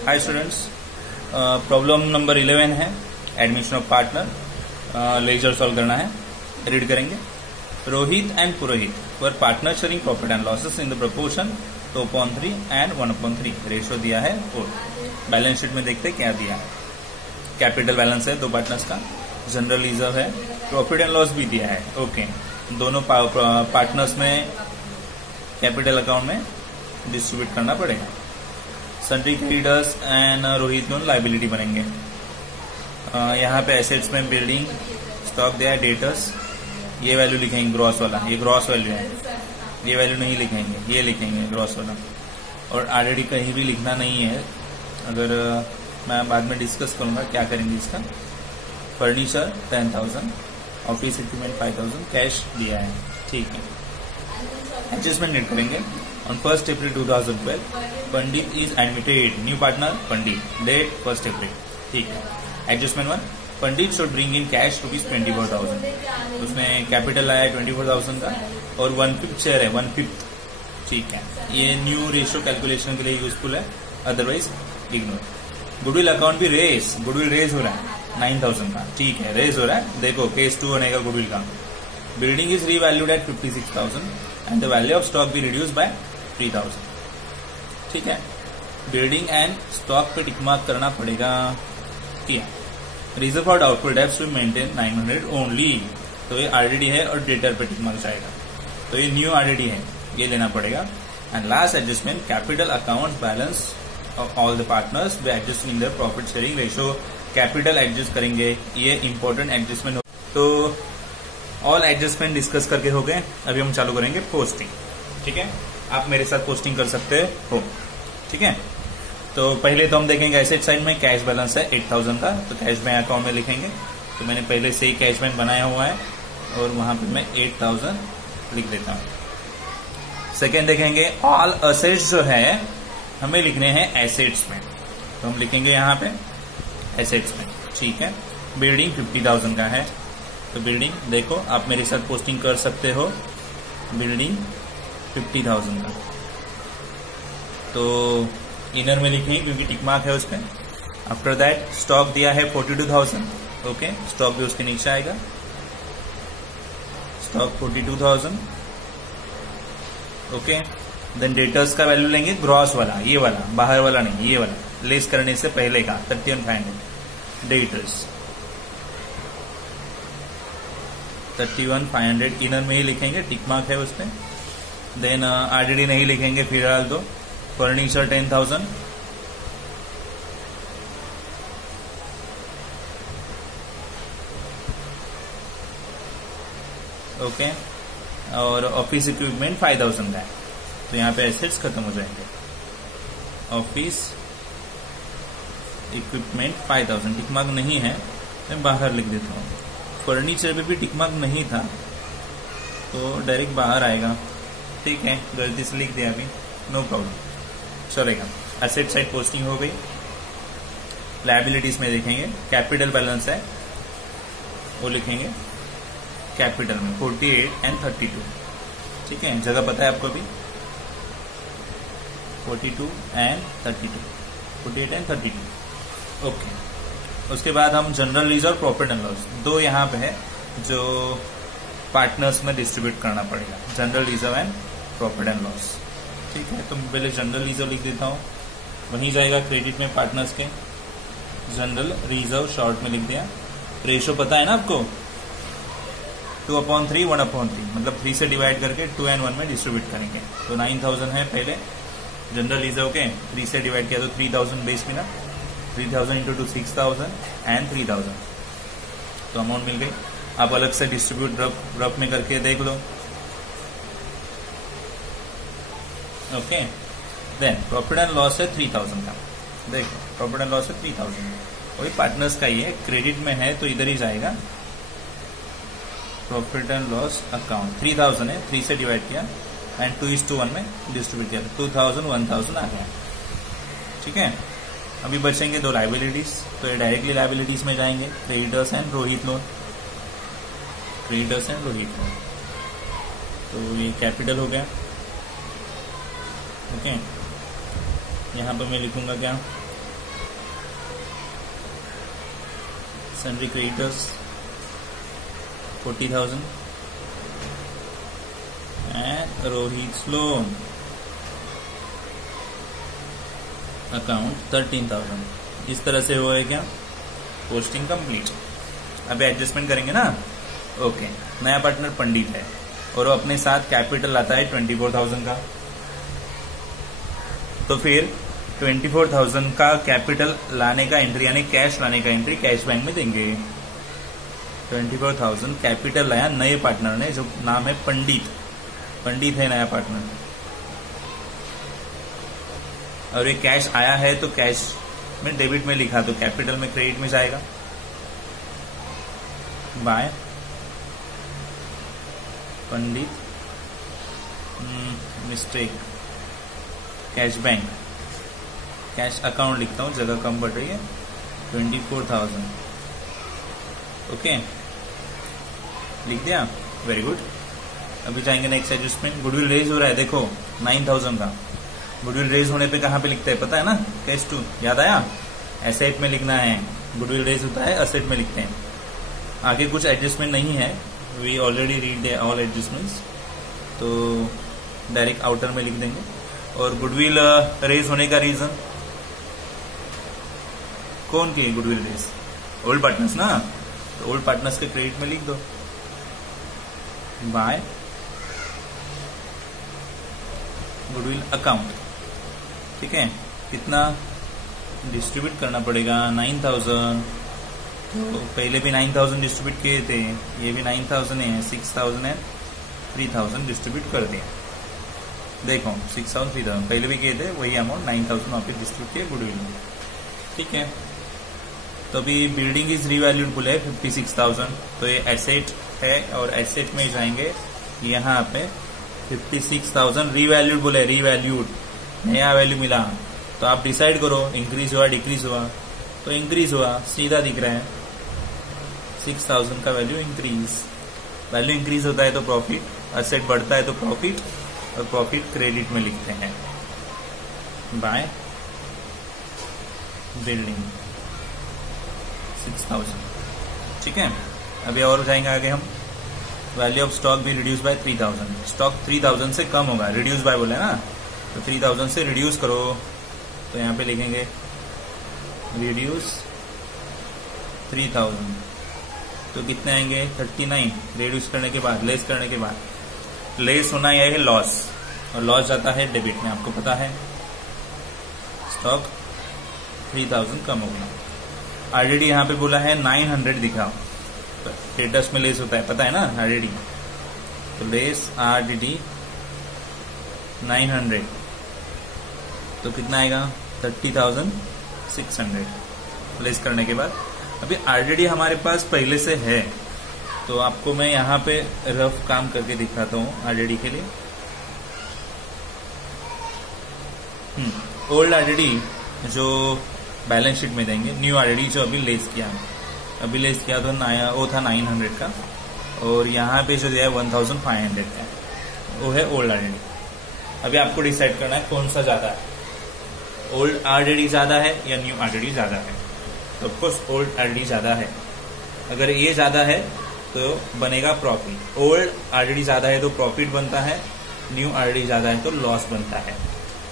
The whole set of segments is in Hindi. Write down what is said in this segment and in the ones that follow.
हाय स्टूडेंट्स, प्रॉब्लम नंबर 11 है admission of partner. Ledger solve करना है, रीड करेंगे। Rohit and Purohit were partner sharing profit and losses in the proportion 2/3 and 1/3। Ratio दिया है 4। बैलेंस शीट में देखते हैं क्या दिया है। कैपिटल बैलेंस है दो पार्टनर्स का, जनरल रिजर्व है, प्रॉफिट एंड लॉस भी दिया है। ओके, दोनों पार्टनर्स में कैपिटल अकाउंट में डिस्ट्रीब्यूट करना पड़ेगा। Sundry creditors and Rohit loan liability बनेंगे। यहाँ पे एसेट्स में बिल्डिंग स्टॉक दिया है, डेटर्स, ये वैल्यू लिखेंगे ग्रॉस वाला, ये ग्रॉस वैल्यू है, ये वैल्यू नहीं लिखेंगे, ये लिखेंगे ग्रॉस वाला। और ऑलरेडी कहीं भी लिखना नहीं है, अगर मैं बाद में डिस्कस करूंगा क्या करेंगे इसका। फर्नीचर 10,000, ऑफिस इक्विपमेंट 5,000, कैश दिया है, ठीक है। एडजस्टमेंट नीड करेंगे। On 1 April 2012 Pandit is admitted, new partner Pandit, date 1 April, ठीक है। Adjustment 1, Pandit should bring in cash ₹24,000। उसमें कैपिटल आया है 24,000 का और 1/5 शेयर है, 1/5, ठीक है। ये न्यू रेशियो कैलकुलेशन के लिए यूजफुल है, अदरवाइज इग्नोर। गुडविल अकाउंट भी रेस, गुडविल रेस हो रहा है 9,000 का, ठीक है, रेस हो रहा है। देखो केस 2 होने का गुडविल का। Building is revalued at 56,000 and the value of stock भी रिड्यूस बाय 3,000, ठीक है। बिल्डिंग एंड स्टॉक पे टिक मार्क करना पड़ेगा, किया। Reserve for doubtful debts to maintain 900 only, तो ये आरडीडी है और डेटर पे टिक मार्क जाएगा, तो ये न्यू आरडीडी है, ये लेना पड़ेगा। And last adjustment, capital account balance of all the partners way adjusting in the profit sharing ratio. Capital adjust करेंगे, ये इंपॉर्टेंट एडजस्टमेंट हो। तो ऑल एडजस्टमेंट डिस्कस करके हो गए, अभी हम चालू करेंगे पोस्टिंग, ठीक है। आप मेरे साथ पोस्टिंग कर सकते हो, ठीक है। तो पहले तो हम देखेंगे एसेट साइड में कैश बैलेंस है 8,000 का, तो कैश बैंक अकाउंट में लिखेंगे। तो मैंने पहले से ही कैश बैंक बनाया हुआ है और वहां पे मैं 8,000 लिख देता हूं। सेकेंड देखेंगे ऑल असेट्स जो है हमें लिखने हैं एसेट्स में, तो हम लिखेंगे यहाँ पे एसेट्स में, ठीक है। बिल्डिंग 50,000 का है, तो बिल्डिंग देखो आप मेरे साथ पोस्टिंग कर सकते हो, बिल्डिंग 50,000 का, तो इनर में लिखेंगे क्योंकि टिक मार्क है उसमें। आफ्टर दैट स्टॉक दिया है 42,000, ओके, स्टॉक भी उसके नीचे आएगा, स्टॉक 42,000, ओके। देन डेटर्स का वैल्यू लेंगे ग्रॉस वाला, ये वाला, बाहर वाला नहीं, ये वाला, लेस करने से पहले का 31,500 डेटर्स, 31,500 इनर में ही लिखेंगे, टिक मार्क है उसमें। देन आरडीडी नहीं लिखेंगे फिलहाल तो। फर्नीचर 10,000, ओके, और ऑफिस इक्विपमेंट 5,000 का है, तो यहाँ पे एसेट्स खत्म हो जाएंगे। ऑफिस इक्विपमेंट 5,000, टिक मार्क नहीं है, मैं बाहर लिख देता हूँ। फर्नीचर पे भी टिक मार्क नहीं था, तो डायरेक्ट बाहर आएगा, ठीक है, गलती से लिख दिया अभी, नो प्रॉब्लम, चलेगा। एसेट साइड पोस्टिंग हो गई। लायबिलिटीज में देखेंगे कैपिटल बैलेंस है, वो लिखेंगे कैपिटल में 48 एंड 32, ठीक है, जगह पता है आपको भी, 42 एंड 32, 48 एंड 32, ओके। उसके बाद हम general reserve, profit and loss, दो यहाँ पे है जो पार्टनर्स में डिस्ट्रीब्यूट करना पड़ेगा, general reserve and profit and loss, ठीक है। तो पहले जनरल रिजर्व लिख देता हूँ, वहीं जाएगा क्रेडिट में पार्टनर्स के, जनरल रिजर्व शॉर्ट में लिख दिया। रेशो पता है ना आपको, 2/3, 1/3, मतलब 3 से डिवाइड करके 2 and 1 में डिस्ट्रीब्यूट करेंगे। तो 9,000 है पहले जनरल रिजर्व के, 3 से डिवाइड किया तो 3,000 बेस मिला, 3,000 इंटू 2 6,000 एंड 3,000, तो अमाउंट मिल गई। आप अलग से डिस्ट्रीब्यूट रफ में करके देख लो, okay. Then profit and loss है 3,000 का, देखो प्रॉफिट एंड लॉस है 3,000, वही पार्टनर्स का ही है, क्रेडिट में है तो इधर ही जाएगा। प्रॉफिट एंड लॉस अकाउंट 3,000 है, 3 से डिवाइड किया एंड 2:1 में डिस्ट्रीब्यूट किया, 2,000 1,000 आ गया, ठीक है। अभी बचेंगे दो लाइबिलिटीज, तो ये डायरेक्टली लाइबिलिटीज में जाएंगे, creditors and Rohit loan, creditors and Rohit loan, तो ये कैपिटल हो गया, ओके। यहाँ पर मैं लिखूंगा क्या, sundry creditors 40,000 and Rohit loan account 13,000। इस तरह से हुआ है क्या, पोस्टिंग कंप्लीट। अभी एडजस्टमेंट करेंगे ना। ओके, नया पार्टनर पंडित है और वो अपने साथ कैपिटल लाता है 24,000 का। तो फिर 24,000 का कैपिटल लाने का एंट्री यानी कैश लाने का एंट्री कैश बैंक में देंगे। 24,000 कैपिटल लाया नए पार्टनर ने, जो नाम है पंडित। पंडित है नया पार्टनर, और ये कैश आया है तो कैश में डेबिट में लिखा तो कैपिटल में क्रेडिट में जाएगा। By Pandit, mistake, cash bank, cash account लिखता हूं, जगह कम बढ़ रही है। 24,000 ओके, लिख दिया, वेरी गुड। अभी जाएंगे नेक्स्ट एडजस्टमेंट। गुडविल रेज हो रहा है, देखो 9,000 का। गुडविल रेज होने पे कहां पे लिखते हैं पता है ना, कैश टू, याद आया, एसेट में लिखना है। गुडविल रेज होता है एसेट में लिखते हैं। आगे कुछ एडजस्टमेंट नहीं है, we already read the all adjustments, तो डायरेक्ट आउटर में लिख देंगे। और गुडविल रेज होने का रीजन, कौन की गुडविल रेज, ओल्ड पार्टनर्स ना, तो ओल्ड पार्टनर्स के क्रेडिट में लिख दो। बाय गुडविल अकाउंट, ठीक है। कितना डिस्ट्रीब्यूट करना पड़ेगा, 9,000। तो पहले भी 9,000 डिस्ट्रीब्यूट किए थे, ये भी 9,000 है, 6,000 है, 3,000 डिस्ट्रीब्यूट कर दिया। देखो 6,000 3,000 पहले भी किए थे, वही अमाउंट 9,000 वहां पे डिस्ट्रीब्यूट किए गुडविल में, ठीक है। तो अभी बिल्डिंग इज रीवैल्यूड बोले 56,000, तो ये एसेट है और एसेट में जाएंगे यहाँ पे 56,000 रीवैल्यूड बोले, रीवैल्यूड नया वैल्यू मिला। तो आप डिसाइड करो इंक्रीज हुआ डिक्रीज हुआ, तो इंक्रीज हुआ, सीधा दिख रहा है 6,000 का वैल्यू इंक्रीज। वैल्यू इंक्रीज होता है तो प्रॉफिट, एसेट बढ़ता है तो प्रॉफिट, और प्रॉफिट क्रेडिट में लिखते हैं। बाय बिल्डिंग 6,000, ठीक है। अभी और जाएंगे आगे हम। वैल्यू ऑफ स्टॉक भी रिड्यूस बाय 3,000। स्टॉक 3,000 से कम होगा, रिड्यूस बाय बोले ना, तो 3,000 से रिड्यूस करो, तो यहाँ पे लिखेंगे रिड्यूस 3,000, तो कितने आएंगे 39। रिड्यूस करने के बाद, लेस करने के बाद, लेस होना यह है लॉस, और लॉस जाता है डेबिट में, आपको पता है। स्टॉक 3,000 कम होगा। ऑलरेडी यहाँ पे बोला है 900 दिखाओ, स्टेटस में लेस होता है, पता है ना ऑलरेडी। तो लेस RDD 900, तो कितना आएगा 30,600 लेस करने के बाद। अभी ऑलरेडी हमारे पास पहले से है, तो आपको मैं यहाँ पे रफ काम करके दिखाता हूँ ऑलरेडी के लिए। ओल्ड ऑलरेडी जो बैलेंस शीट में देंगे, न्यू ऑलरेडी जो अभी लेस किया, तो नया वो था 900 का, और यहाँ पे जो दिया है 1,500 का, वो है ओल्ड ऑलरेडी। अभी आपको डिसाइड करना है कौन सा ज्यादा है, ओल्ड ऑलरेडी ज्यादा है या न्यू ऑलरेडी ज्यादा है। तो ऑफकोर्स ओल्ड ऑलरेडी ज्यादा है। अगर ये ज्यादा है तो बनेगा प्रॉफिट। ओल्ड ऑलरेडी ज्यादा है तो प्रॉफिट बनता है, न्यू ऑलरेडी ज्यादा है तो लॉस बनता है।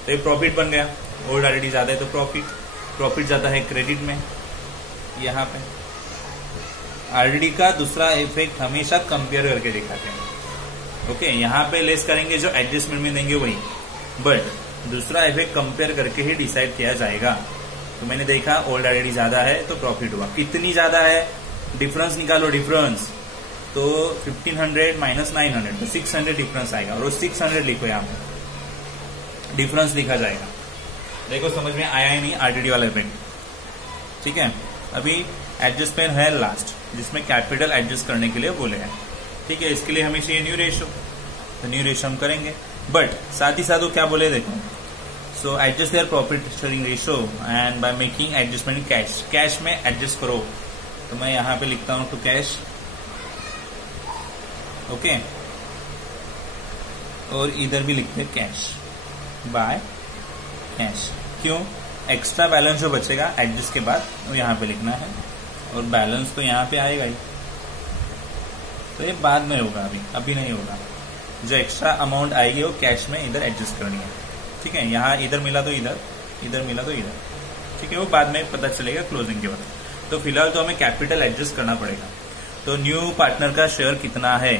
तो ये प्रॉफिट बन गया, ओल्ड ऑलरेडी ज्यादा है तो प्रॉफिट जाता है क्रेडिट में। यहाँ पे ऑलरेडी का दूसरा इफेक्ट हमेशा कंपेयर करके दिखाते हैं। ओके, यहाँ पे लेस करेंगे जो एडजस्टमेंट में देंगे वही, बट दूसरा इफेक्ट कंपेयर करके ही डिसाइड किया जाएगा। तो मैंने देखा ओल्ड ऑलरेडी ज्यादा है तो प्रॉफिट हुआ, कितनी ज्यादा है, डिफरेंस निकालो, डिफरेंस तो 1500 माइनस 900, तो 600 डिफरेंस आएगा, और वो 600 लिखो, यहाँ पे डिफरेंस लिखा जाएगा। देखो समझ में आया ही नहीं ऑलरेडी वाला इफेक्ट, ठीक है। अभी एडजस्टमेंट है लास्ट, जिसमें कैपिटल एडजस्ट करने के लिए बोले हैं, ठीक है। इसके लिए हमें चाहिए न्यू रेशो, तो न्यू रेशो हम करेंगे, बट साथ ही साथ वो क्या बोले देखो, so adjust their profit sharing ratio and by making adjustment cash, cash में एडजस्ट करो। तो मैं यहाँ पे लिखता हूं टू कैश, ओके, और इधर भी लिखते हैं कैश बाय कैश। क्यों, एक्स्ट्रा बैलेंस जो बचेगा एडजस्ट के बाद वो यहाँ पे लिखना है, और बैलेंस तो यहाँ पे आएगा ही, तो ये बाद में होगा, अभी नहीं होगा। जो एक्स्ट्रा अमाउंट आएगी वो कैश में इधर एडजस्ट करनी है, ठीक है। यहाँ इधर मिला तो इधर, इधर मिला तो इधर, ठीक है। वो बाद में पता चलेगा क्लोजिंग के वक्त। तो फिलहाल तो हमें कैपिटल एडजस्ट करना पड़ेगा। तो न्यू पार्टनर का शेयर कितना है,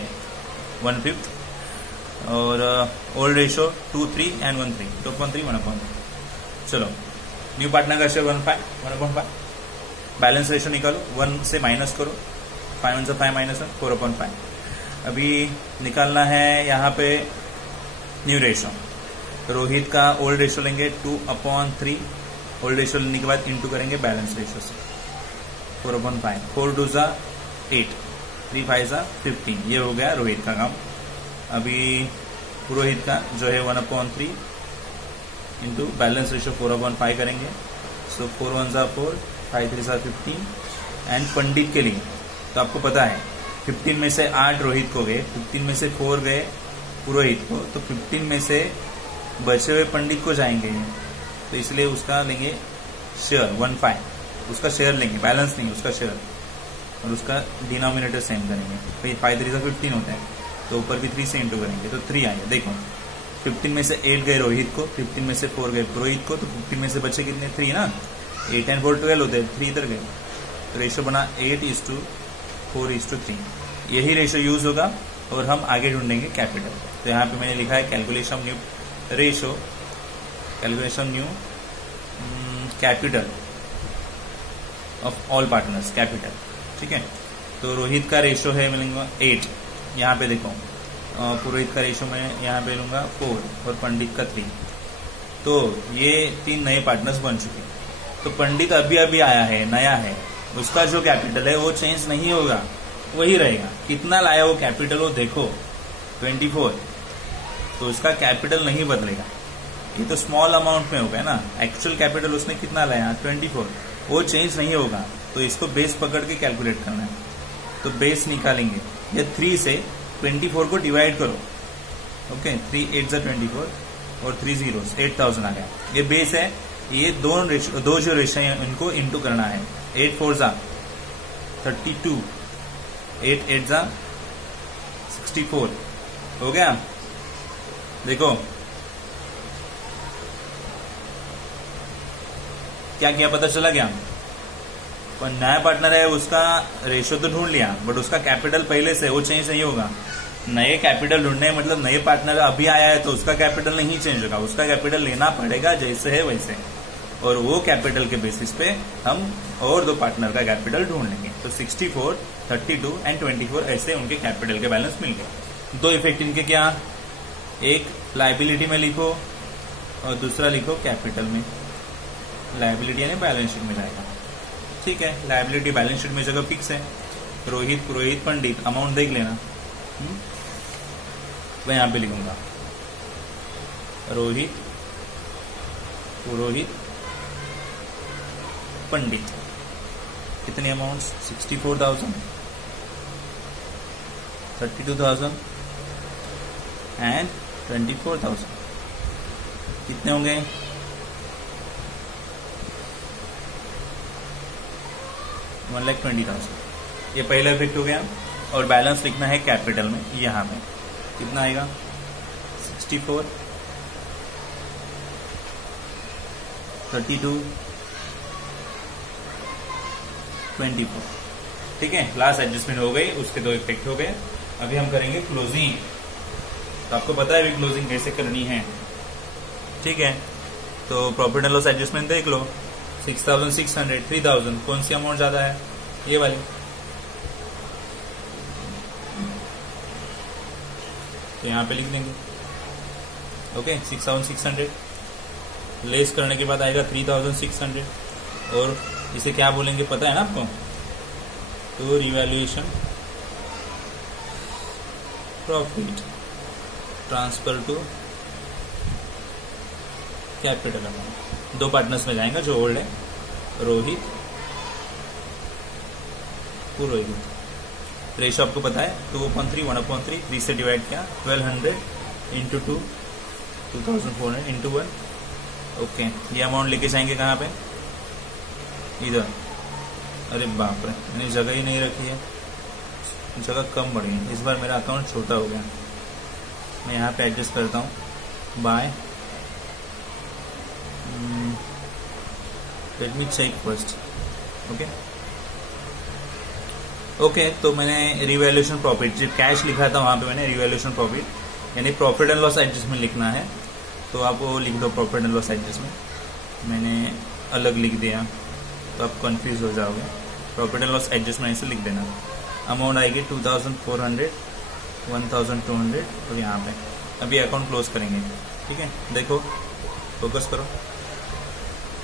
1/5, और ओल्ड रेशो 2:3 एंड 1:3, 2.3 1/3। चलो, न्यू पार्टनर का शेयर 1/5, बैलेंस रेशो निकालो, 1 से माइनस करो, 5 से 5 माइनस 1, 4/5। अभी निकालना है यहाँ पे न्यू रेशो। रोहित का ओल्ड रेशो लेंगे 2/3, ओल्ड रेशो लेने के बाद इंटू करेंगे बैलेंस रेशो से, 4/5, 4 2 जा 8, 3 5 जा 15। ये हो गया रोहित का काम। अभी पुरोहित का जो है 1/3 इंटू बैलेंस रेशो 4/5 करेंगे। सो 4 1 जा 4, 5 3 जा 15। एंड पंडित के लिए तो आपको पता है 15 में से 8 रोहित को गए, 15 में से 4 गए पुरोहित को, तो 15 में से बचे हुए पंडित को जाएंगे, तो इसलिए उसका लेंगे शेयर 1/5, उसका शेयर लेंगे, बैलेंस नहीं, उसका शेयर, और उसका डिनोमिनेटर सेम करेंगे। 5 3 जा 15 होता है, तो ऊपर भी 3 से इंटू करेंगे तो 3 आएगा। देखो 15 में से 8 गए रोहित को, 15 में से 4 गए पुरोहित को, तो 15 में से बचे कितने, 3 ना। 8 and 4 12 होते हैं, 3 इधर गए, तो रेशो बना 8:4:3। यही रेशो यूज होगा और हम आगे ढूंढेंगे कैपिटल। तो यहाँ पे मैंने लिखा है calculation new ratio, calculation new capital of all partners, capital, ठीक है। तो रोहित का रेशो है मैं लूंगा 8, यहाँ पे देखो पुरोहित का रेशो मैं यहाँ पे लूंगा 4 और पंडित का 3। तो ये 3 नए पार्टनर्स बन चुके। तो पंडित अभी अभी आया है, नया है, उसका जो कैपिटल है वो चेंज नहीं होगा, वही रहेगा। कितना लाया वो कैपिटल, वो देखो 24, तो उसका कैपिटल नहीं बदलेगा। ये तो स्मॉल अमाउंट में होगा ना, एक्चुअल कैपिटल उसने कितना लाया 24, वो चेंज नहीं होगा। तो इसको बेस पकड़ के कैलकुलेट करना है। तो बेस निकालेंगे, ये 3 से 24 को डिवाइड करो, ओके, 3 8 जा 24 और 3 zeros 8000 आ गया। ये बेस है। ये दो जो रेशो हैं इनको इंटू करना है। 8 4 जा 32, 8 8 जा 64 हो गया। देखो क्या क्या पता चला क्या, पर नया पार्टनर है उसका रेशो तो ढूंढ लिया, बट उसका कैपिटल पहले से वो चेंज नहीं होगा। नए कैपिटल ढूंढने मतलब नए पार्टनर अभी आया है तो उसका कैपिटल नहीं चेंज होगा, उसका कैपिटल लेना पड़ेगा जैसे है वैसे, और वो कैपिटल के बेसिस पे हम और 2 पार्टनर का कैपिटल ढूंढ लेंगे। तो 64, 32 एंड 24 ऐसे उनके कैपिटल के बैलेंस मिल गए। 2 इफेक्ट इनके क्या, एक लायबिलिटी में लिखो और दूसरा लिखो कैपिटल में। लायबिलिटी यानी बैलेंस शीट में जाएगा, ठीक है। लायबिलिटी बैलेंस शीट में जगह फिक्स है, रोहित पुरोहित पंडित, अमाउंट देख लेना। मैं यहां पे लिखूंगा रोहित पुरोहित पंडित, कितने अमाउंट, 64,000, 32,000 एंड 24,000। कितने होंगे, 1,20,000। ये पहला इफेक्ट हो गया। और बैलेंस लिखना है कैपिटल में, यहां पे कितना आएगा 64, 32, 24, ठीक है। लास्ट एडजस्टमेंट हो गई, उसके 2 इफेक्ट हो गए। अभी हम करेंगे क्लोजिंग। तो आपको पता है अभी क्लोजिंग कैसे करनी है, ठीक है। तो प्रॉफिट एंड लॉस एडजस्टमेंट देख लो, 6,600, 3,000, कौन सी अमाउंट ज्यादा है, ये वाली। तो यहां पे लिख देंगे, ओके, 6,600 लेस करने के बाद आएगा 3,600, और इसे क्या बोलेंगे पता है ना आपको, तो revaluation profit transfer to capital amount. 2 partners में जाएंगे जो ओल्ड है, रोहित पुरोहित। रेशो आपको पता है 2/3, 1/3, 3 से डिवाइड किया, 1200 इंटू 2, 2400 इंटू 1, ओके। ये अमाउंट लेके जाएंगे कहाँ पे, इधर अरे बाप रे, मैंने जगह ही नहीं रखी है, जगह कम बढ़ी है। इस बार मेरा अकाउंट छोटा हो गया। मैं यहाँ पे एडजस्ट करता हूँ by, let me check first. Okay, तो मैंने रिवैल्यूएशन प्रॉफिट, जो कैश लिखा था वहां पे मैंने रिवैल्यूएशन प्रॉफिट यानी प्रॉफिट एंड लॉस एडजस्टमेंट लिखना है, तो आप वो लिख दो प्रॉफिट एंड लॉस एडजस्टमेंट। मैंने अलग लिख दिया तो आप कंफ्यूज हो जाओगे। प्रॉफिट एंड लॉस एडजस्टमेंट ऐसे लिख देना। अमाउंट आएगी 2400, 1200 और यहाँ पे अभी अकाउंट क्लोज करेंगे। ठीक है, देखो फोकस करो।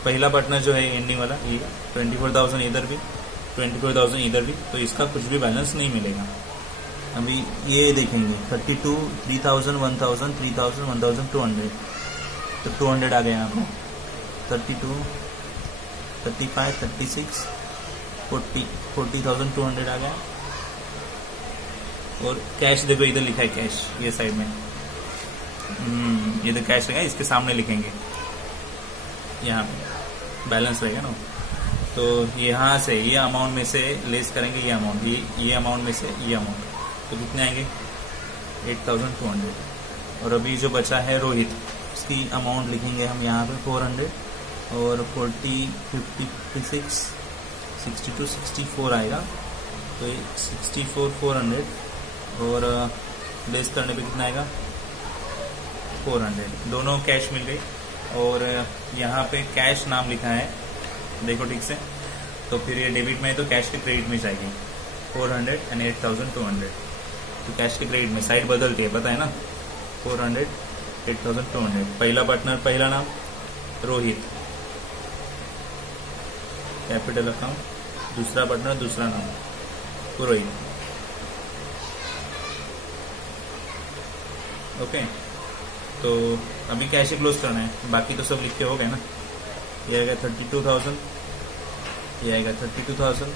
पहला पार्टनर जो है एंडिंग वाला, ये 24,000 इधर भी, 24,000 इधर भी, तो इसका कुछ भी बैलेंस नहीं मिलेगा। अभी ये देखेंगे 32, 3,000, 1,000, 3,000, 1,200, तो 200 आ गया यहाँ पे। 32, 35, 36, 40,200 आ गया। और कैश देखो इधर लिखा है कैश, ये साइड में ये तो कैश रहेगा, इसके सामने लिखेंगे यहाँ पे बैलेंस रहेगा ना। तो यहाँ से ये अमाउंट में से लेस करेंगे ये अमाउंट, ये अमाउंट में से ये अमाउंट, तो कितने आएंगे 8,200। और अभी जो बचा है रोहित, उसकी अमाउंट लिखेंगे हम यहाँ पे 400 और 40, 50, 56, 62, 64 आएगा, तो 64, 400 और लेस करने पे कितना आएगा 400। दोनों कैश मिल गई। और यहाँ पे कैश नाम लिखा है, देखो ठीक से, तो फिर ये डेबिट में है तो कैश के क्रेडिट में जाएगी 400 एंड 8,200। तो कैश के क्रेडिट में साइड बदलती है, पता है ना, 400, 8,200। पहला पार्टनर पहला नाम रोहित, कैपिटल अकाउंट, दूसरा पार्टनर दूसरा नाम पुरोहित। ओके, तो अभी कैश ही क्लोज करना है, बाकी तो सब लिख के हो गए ना। ये आएगा 32,000, ये आएगा 32,000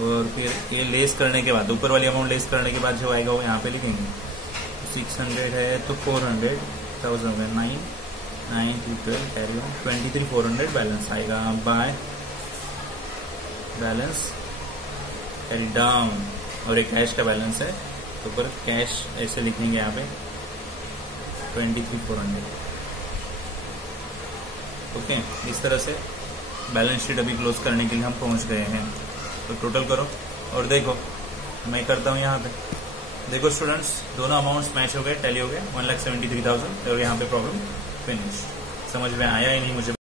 और फिर ये लेस करने के बाद, ऊपर वाली अमाउंट लेस करने के बाद जो आएगा वो यहाँ पे लिखेंगे। 600 है तो 400,000 हो गया, 9, 9, 12 कैरी ऑन, 23,400 बैलेंस आएगा। बाय बैलेंस कैरी डाउन, और ये कैश का बैलेंस है तो ऊपर कैश ऐसे लिखेंगे यहाँ पे 23,400। ओके, इस तरह से बैलेंस शीट अभी क्लोज करने के लिए हम पहुंच गए हैं। तो टोटल करो और देखो, मैं करता हूँ यहाँ पे। देखो स्टूडेंट्स, दोनों अमाउंट्स मैच हो गए, टैली हो गए, 1,73,000 और यहाँ पे प्रॉब्लम फिनिश। समझ में आया ही नहीं मुझे।